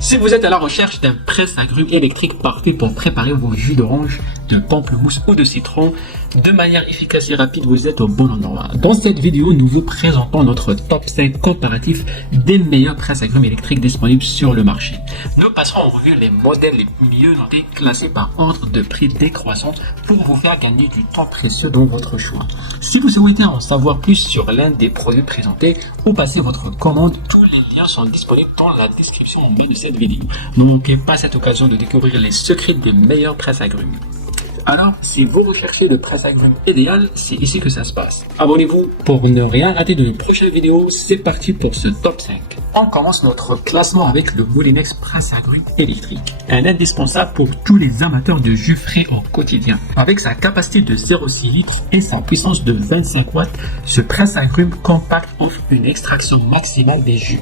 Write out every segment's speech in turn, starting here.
Si vous êtes à la recherche d'un presse-agrumes électrique parfait pour préparer vos jus d'orange, de pamplemousse ou de citron de manière efficace et rapide, vous êtes au bon endroit. Dans cette vidéo, nous vous présentons notre top 5 comparatif des meilleurs presse-agrumes électriques disponibles sur le marché. Nous passerons en revue les modèles les mieux notés, classés par ordre de prix décroissant pour vous faire gagner du temps précieux dans votre choix. Si vous souhaitez en savoir plus sur l'un des produits présentés ou passer votre commande, tous les liens sont disponibles dans la description en bas de cette vidéo. Ne manquez pas cette occasion de découvrir les secrets des meilleurs presse-agrumes. Alors, si vous recherchez le presse-agrumes idéal, c'est ici que ça se passe. Abonnez-vous pour ne rien rater de nos prochaines vidéos. C'est parti pour ce top 5. On commence notre classement avec le Molinex presse-agrumes électrique. Un indispensable pour tous les amateurs de jus frais au quotidien. Avec sa capacité de 0,6 litres et sa puissance de 25 watts, ce presse-agrumes compact offre une extraction maximale des jus.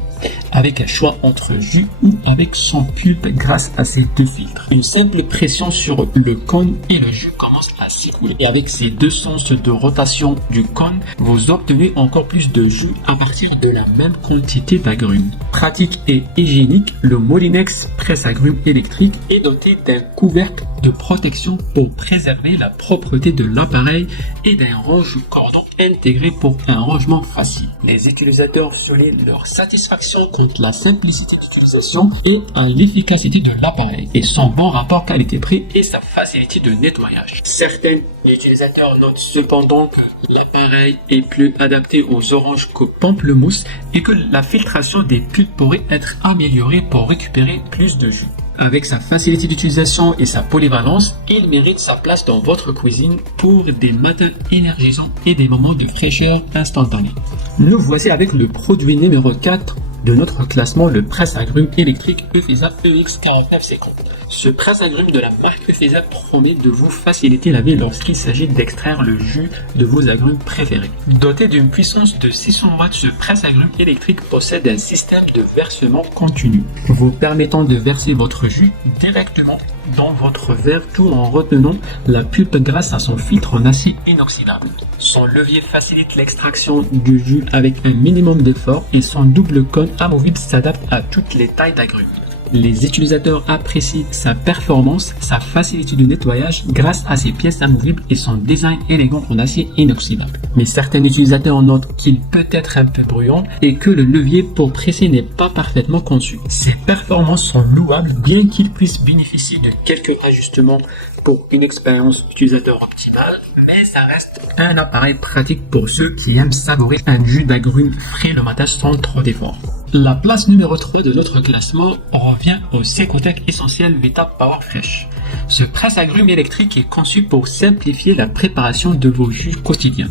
Avec un choix entre jus ou avec son pulpe grâce à ses deux filtres. Une simple pression sur le cône et le jus commence à s'écouler. Et avec ces deux sens de rotation du cône, vous obtenez encore plus de jus à partir de la même quantité d'agrumes. Pratique et hygiénique, le Molinex presse-agrumes électrique est doté d'un couvercle de protection pour préserver la propreté de l'appareil et d'un range-cordon intégré pour un rangement facile. Les utilisateurs soulignent leur satisfaction quant à la simplicité d'utilisation et à l'efficacité de l'appareil et son bon rapport qualité-prix et sa facilité de nettoyage. Certains utilisateurs notent cependant que l'appareil est plus adapté aux oranges qu'aux pamplemousses et que la filtration des pulpes pourrait être améliorée pour récupérer plus de jus. Avec sa facilité d'utilisation et sa polyvalence, il mérite sa place dans votre cuisine pour des matins énergisants et des moments de fraîcheur instantanée. Nous voici avec le produit numéro 4 de notre classement, le presse-agrumes électrique Eufesa EX4950. Ce presse-agrumes de la marque Eufesa promet de vous faciliter la vie lorsqu'il s'agit d'extraire le jus de vos agrumes préférés. Doté d'une puissance de 600 watts, ce presse-agrumes électrique possède un système de versement continu, vous permettant de verser votre jus directement dans votre verre tout en retenant la pulpe grâce à son filtre en acier inoxydable. Son levier facilite l'extraction du jus avec un minimum d'effort et son double cône amovible s'adapte à toutes les tailles d'agrumes. Les utilisateurs apprécient sa performance, sa facilité de nettoyage grâce à ses pièces amovibles et son design élégant en acier inoxydable. Mais certains utilisateurs notent qu'il peut être un peu bruyant et que le levier pour presser n'est pas parfaitement conçu. Ses performances sont louables bien qu'il puisse bénéficier de quelques ajustements pour une expérience utilisateur optimale, mais ça reste un appareil pratique pour ceux qui aiment savourer un jus d'agrumes frais le matin sans trop d'efforts. La place numéro 3 de notre classement revient au Secotec Essentiel Vita Power Fresh. Ce presse-agrumes électrique est conçu pour simplifier la préparation de vos jus quotidiens.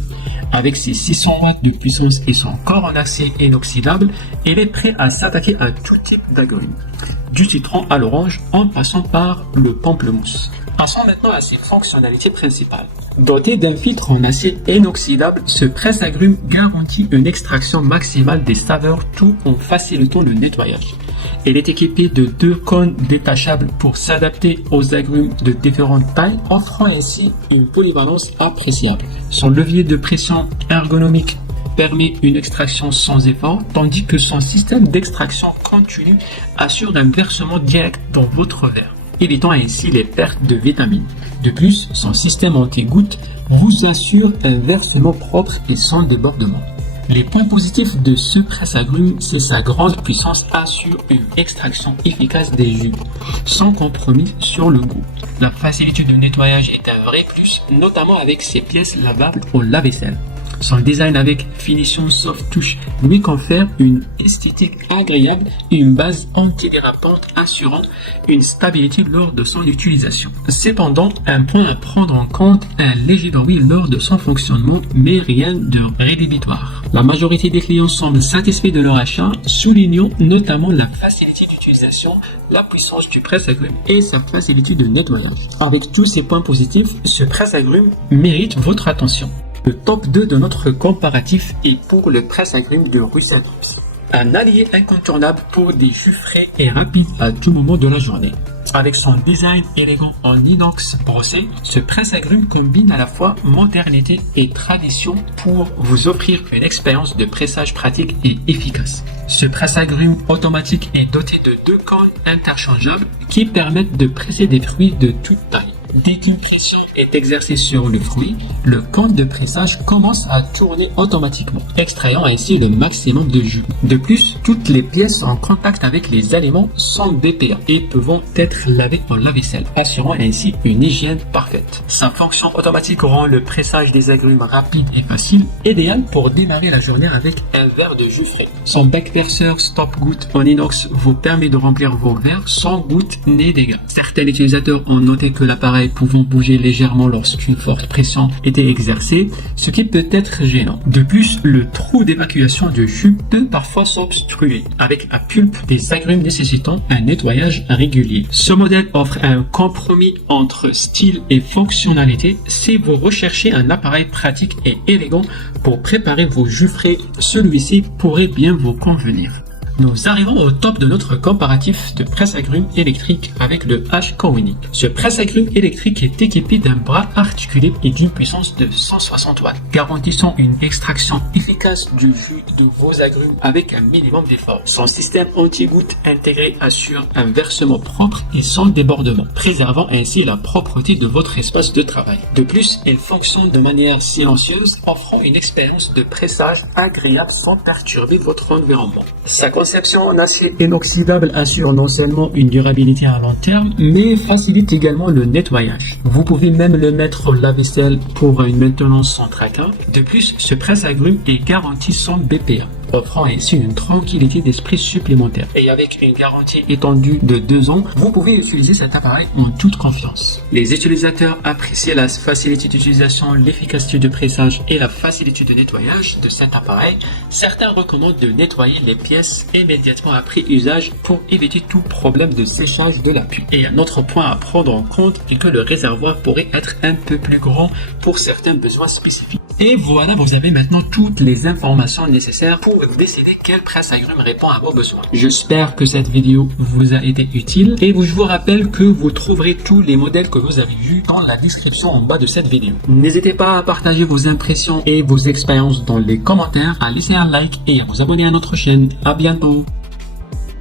Avec ses 600 watts de puissance et son corps en acier inoxydable, il est prêt à s'attaquer à tout type d'agrumes, du citron à l'orange en passant par le pamplemousse. Passons maintenant à ses fonctionnalités principales. Doté d'un filtre en acier inoxydable, ce presse-agrumes garantit une extraction maximale des saveurs tout en facilitant le nettoyage. Il est équipé de deux cônes détachables pour s'adapter aux agrumes de différentes tailles, offrant ainsi une polyvalence appréciable. Son levier de pression ergonomique permet une extraction sans effort, tandis que son système d'extraction continue assure un versement direct dans votre verre, évitant ainsi les pertes de vitamines. De plus, son système anti-gouttes vous assure un versement propre et sans débordement. Les points positifs de ce presse-agrumes, c'est sa grande puissance assure une extraction efficace des jus, sans compromis sur le goût. La facilité de nettoyage est un vrai plus, notamment avec ses pièces lavables au lave-vaisselle. Son design avec finition soft touch lui confère une esthétique agréable et une base antidérapante assurant une stabilité lors de son utilisation. Cependant, un point à prendre en compte, un léger bruit lors de son fonctionnement, mais rien de rédhibitoire. La majorité des clients semblent satisfaits de leur achat, soulignant notamment la facilité d'utilisation, la puissance du presse-agrumes et sa facilité de nettoyage. Avec tous ces points positifs, ce presse-agrumes mérite votre attention. Le top 2 de notre comparatif est pour le presse-agrumes de Russell Drops. Un allié incontournable pour des jus frais et rapides à tout moment de la journée. Avec son design élégant en inox brossé, ce presse-agrumes combine à la fois modernité et tradition pour vous offrir une expérience de pressage pratique et efficace. Ce presse-agrumes automatique est doté de 2 cônes interchangeables qui permettent de presser des fruits de toute taille. Dès qu'une pression est exercée sur le fruit, le cône de pressage commence à tourner automatiquement, extrayant ainsi le maximum de jus. De plus, toutes les pièces en contact avec les aliments sont BPA et peuvent être lavées en lave-vaisselle, assurant ainsi une hygiène parfaite. Sa fonction automatique rend le pressage des agrumes rapide et facile, idéal pour démarrer la journée avec un verre de jus frais. Son bec perceur stop-goutte en inox vous permet de remplir vos verres sans goutte ni dégâts. Certains utilisateurs ont noté que l'appareil pouvant bouger légèrement lorsqu'une forte pression était exercée, ce qui peut être gênant. De plus, le trou d'évacuation de jus peut parfois s'obstruer, avec la pulpe des agrumes nécessitant un nettoyage régulier. Ce modèle offre un compromis entre style et fonctionnalité. Si vous recherchez un appareil pratique et élégant pour préparer vos jus frais, celui-ci pourrait bien vous convenir. Nous arrivons au top de notre comparatif de presse-agrumes électrique avec le H-Kowinic. Ce presse-agrumes électrique est équipé d'un bras articulé et d'une puissance de 160 watts, garantissant une extraction efficace du jus de vos agrumes avec un minimum d'effort. Son système anti-goutte intégré assure un versement propre et sans débordement, préservant ainsi la propreté de votre espace de travail. De plus, il fonctionne de manière silencieuse, offrant une expérience de pressage agréable sans perturber votre environnement. Sa conception en acier inoxydable assure non seulement une durabilité à long terme, mais facilite également le nettoyage. Vous pouvez même le mettre au lave-vaisselle pour une maintenance sans tracas. De plus, ce presse-agrumes est garanti sans BPA, offrant ainsi une tranquillité d'esprit supplémentaire. Et avec une garantie étendue de 2 ans, vous pouvez utiliser cet appareil en toute confiance. Les utilisateurs apprécient la facilité d'utilisation, l'efficacité de pressage et la facilité de nettoyage de cet appareil. Certains recommandent de nettoyer les pièces immédiatement après usage pour éviter tout problème de séchage de la pulpe. Et un autre point à prendre en compte est que le réservoir pourrait être un peu plus grand pour certains besoins spécifiques. Et voilà, vous avez maintenant toutes les informations nécessaires pour décider quel presse-agrumes répond à vos besoins. J'espère que cette vidéo vous a été utile et je vous rappelle que vous trouverez tous les modèles que vous avez vus dans la description en bas de cette vidéo. N'hésitez pas à partager vos impressions et vos expériences dans les commentaires, à laisser un like et à vous abonner à notre chaîne. À bientôt.